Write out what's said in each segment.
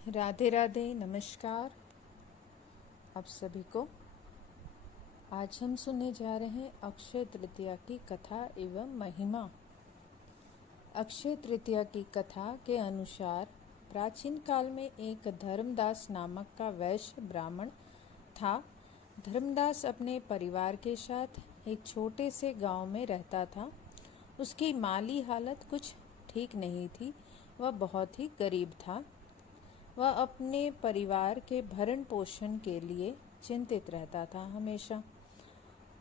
राधे राधे, नमस्कार आप सभी को। आज हम सुनने जा रहे हैं अक्षय तृतीया की कथा एवं महिमा। अक्षय तृतीया की कथा के अनुसार प्राचीन काल में एक धर्मदास नामक का वैश्य ब्राह्मण था। धर्मदास अपने परिवार के साथ एक छोटे से गांव में रहता था। उसकी माली हालत कुछ ठीक नहीं थी, वह बहुत ही गरीब था। वह अपने परिवार के भरण पोषण के लिए चिंतित रहता था हमेशा।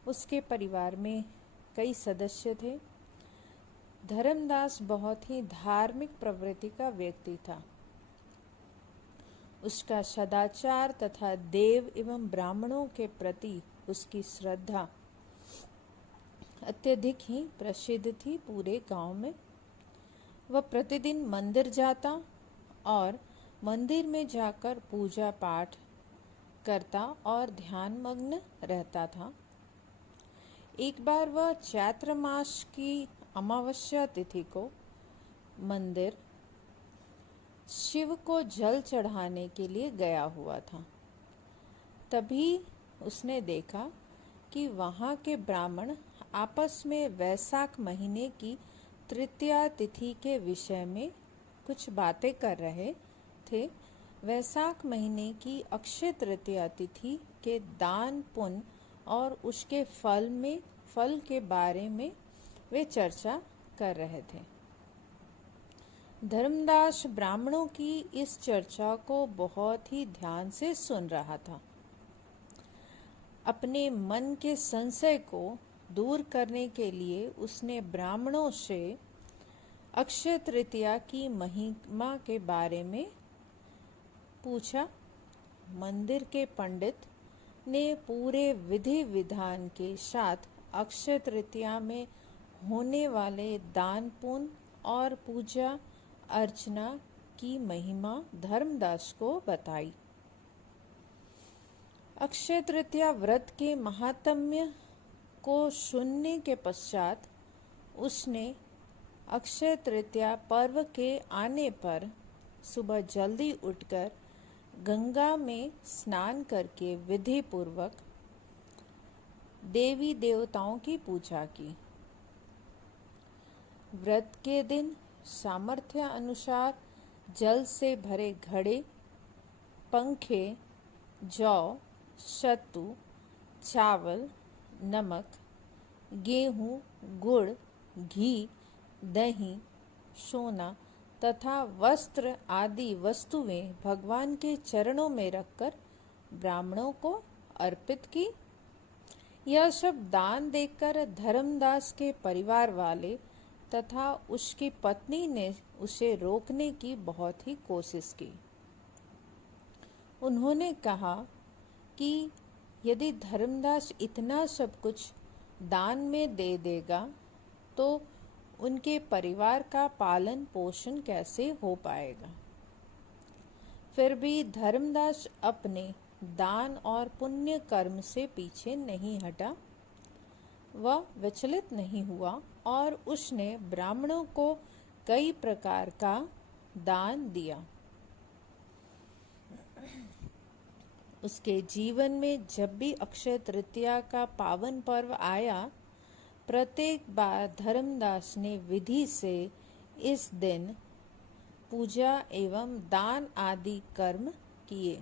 उसके परिवार में कई सदस्य थे। धर्मदास बहुत ही धार्मिक प्रवृत्ति का व्यक्ति था। उसका सदाचार तथा देव एवं ब्राह्मणों के प्रति उसकी श्रद्धा अत्यधिक ही प्रसिद्ध थी पूरे गांव में। वह प्रतिदिन मंदिर जाता और मंदिर में जाकर पूजा पाठ करता और ध्यान मग्न रहता था। एक बार वह चैत्र मास की अमावस्या तिथि को मंदिर शिव को जल चढ़ाने के लिए गया हुआ था। तभी उसने देखा कि वहाँ के ब्राह्मण आपस में वैशाख महीने की तृतीया तिथि के विषय में कुछ बातें कर रहे थे। वैशाख महीने की अक्षय तृतीया तिथि के दान पुण्य और उसके फल के बारे में वे चर्चा कर रहे थे। धर्मदास ब्राह्मणों की इस चर्चा को बहुत ही ध्यान से सुन रहा था। अपने मन के संशय को दूर करने के लिए उसने ब्राह्मणों से अक्षय तृतीया की महिमा के बारे में पूछा। मंदिर के पंडित ने पूरे विधि विधान के साथ अक्षय तृतीया में होने वाले दान पुण्य और पूजा अर्चना की महिमा धर्मदास को बताई। अक्षय तृतीया व्रत के महात्म्य को सुनने के पश्चात उसने अक्षय तृतीया पर्व के आने पर सुबह जल्दी उठकर गंगा में स्नान करके विधि पूर्वक देवी देवताओं की पूजा की। व्रत के दिन सामर्थ्य अनुसार जल से भरे घड़े, पंखे, जौ, सत्तू, चावल, नमक, गेहूं, गुड़, घी, दही, सोना तथा वस्त्र आदि वस्तुएं भगवान के चरणों में रखकर ब्राह्मणों को अर्पित की। यह सब दान देकर धर्मदास के परिवार वाले तथा उसकी पत्नी ने उसे रोकने की बहुत ही कोशिश की। उन्होंने कहा कि यदि धर्मदास इतना सब कुछ दान में दे देगा तो उनके परिवार का पालन पोषण कैसे हो पाएगा। फिर भी धर्मदास अपने दान और पुण्य कर्म से पीछे नहीं हटा। वह विचलित नहीं हुआ और उसने ब्राह्मणों को कई प्रकार का दान दिया। उसके जीवन में जब भी अक्षय तृतीया का पावन पर्व आया, प्रत्येक बार धर्मदास ने विधि से इस दिन पूजा एवं दान आदि कर्म किए।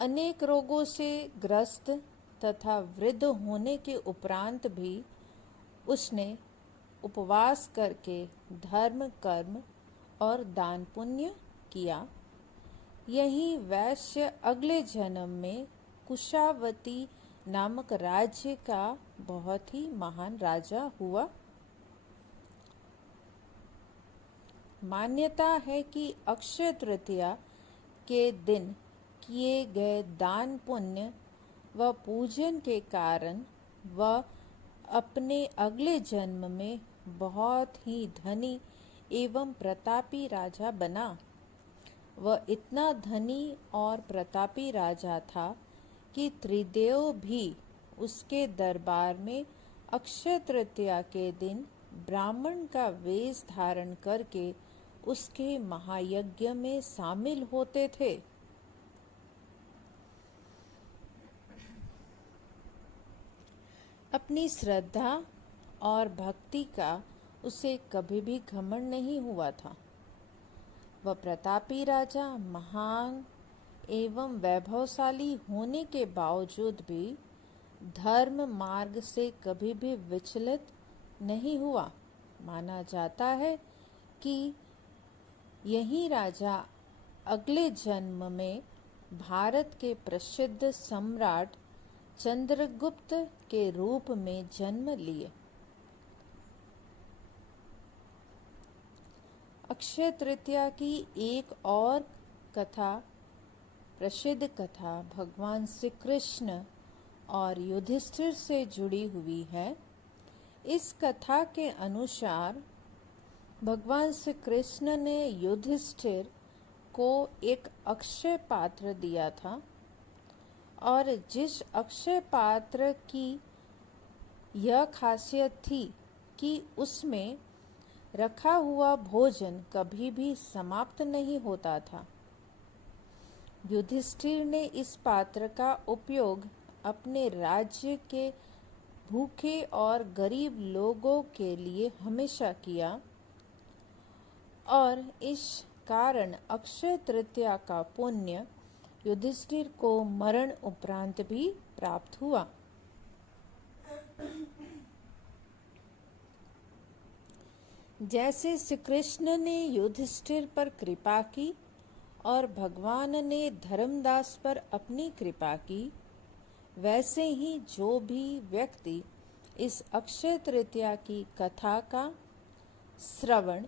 अनेक रोगों से ग्रस्त तथा वृद्ध होने के उपरांत भी उसने उपवास करके धर्म कर्म और दान पुण्य किया। यही वैश्य अगले जन्म में कुशावती नामक राज्य का बहुत ही महान राजा हुआ। मान्यता है कि अक्षय तृतीया के दिन किए गए दान पुण्य व पूजन के कारण वह अपने अगले जन्म में बहुत ही धनी एवं प्रतापी राजा बना। वह इतना धनी और प्रतापी राजा था कि त्रिदेव भी उसके दरबार में अक्षय तृतीया के दिन ब्राह्मण का वेश धारण करके उसके महायज्ञ में शामिल होते थे। अपनी श्रद्धा और भक्ति का उसे कभी भी घमंड नहीं हुआ था। वह प्रतापी राजा, महान एवं वैभवशाली होने के बावजूद भी धर्म मार्ग से कभी भी विचलित नहीं हुआ। माना जाता है कि यही राजा अगले जन्म में भारत के प्रसिद्ध सम्राट चंद्रगुप्त के रूप में जन्म लिए। अक्षय तृतीया की एक और कथा, प्रसिद्ध कथा भगवान श्री कृष्ण और युधिष्ठिर से जुड़ी हुई है। इस कथा के अनुसार भगवान श्री कृष्ण ने युधिष्ठिर को एक अक्षय पात्र दिया था और जिस अक्षय पात्र की यह खासियत थी कि उसमें रखा हुआ भोजन कभी भी समाप्त नहीं होता था। युधिष्ठिर ने इस पात्र का उपयोग अपने राज्य के भूखे और गरीब लोगों के लिए हमेशा किया और इस कारण अक्षय तृतीया का पुण्य युधिष्ठिर को मरण उपरांत भी प्राप्त हुआ। जैसे श्री कृष्ण ने युधिष्ठिर पर कृपा की और भगवान ने धर्मदास पर अपनी कृपा की, वैसे ही जो भी व्यक्ति इस अक्षय तृतीया की कथा का श्रवण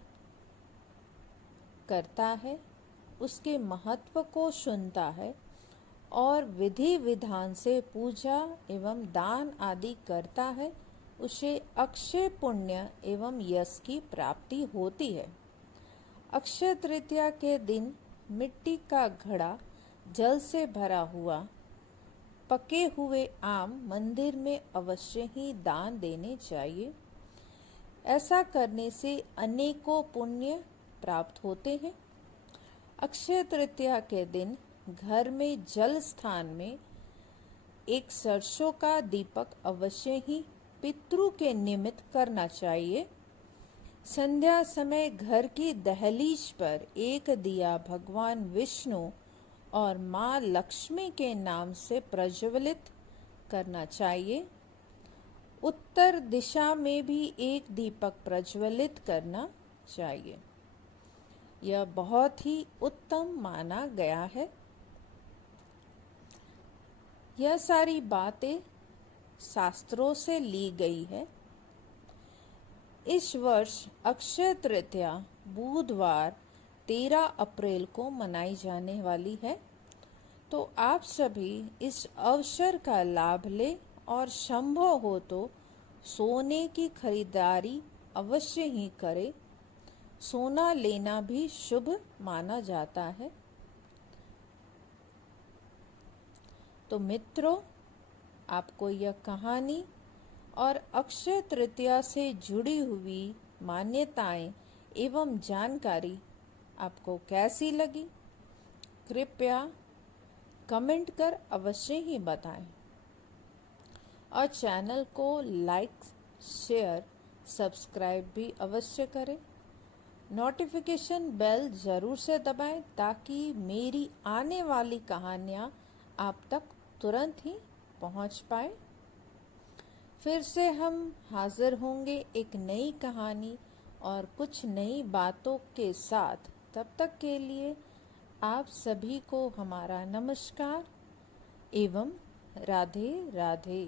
करता है, उसके महत्व को सुनता है और विधि विधान से पूजा एवं दान आदि करता है, उसे अक्षय पुण्य एवं यश की प्राप्ति होती है। अक्षय तृतीया के दिन मिट्टी का घड़ा जल से भरा हुआ पके हुए आम मंदिर में अवश्य ही दान देने चाहिए। ऐसा करने से अनेकों पुण्य प्राप्त होते हैं। अक्षय तृतीया के दिन घर में जल स्थान में एक सरसों का दीपक अवश्य ही पितृ के निमित्त करना चाहिए। संध्या समय घर की दहलीज पर एक दिया भगवान विष्णु और माँ लक्ष्मी के नाम से प्रज्वलित करना चाहिए। उत्तर दिशा में भी एक दीपक प्रज्वलित करना चाहिए। यह बहुत ही उत्तम माना गया है। यह सारी बातें शास्त्रों से ली गई है। इस वर्ष अक्षय तृतीया बुधवार 13 अप्रैल को मनाई जाने वाली है, तो आप सभी इस अवसर का लाभ लें और संभव हो तो सोने की खरीदारी अवश्य ही करें। सोना लेना भी शुभ माना जाता है। तो मित्रों, आपको यह कहानी और अक्षय तृतीया से जुड़ी हुई मान्यताएं एवं जानकारी आपको कैसी लगी? कृपया कमेंट कर अवश्य ही बताएं और चैनल को लाइक, शेयर, सब्सक्राइब भी अवश्य करें। नोटिफिकेशन बेल ज़रूर से दबाएं ताकि मेरी आने वाली कहानियाँ आप तक तुरंत ही पहुँच पाए। फिर से हम हाजिर होंगे एक नई कहानी और कुछ नई बातों के साथ। तब तक के लिए आप सभी को हमारा नमस्कार एवं राधे राधे।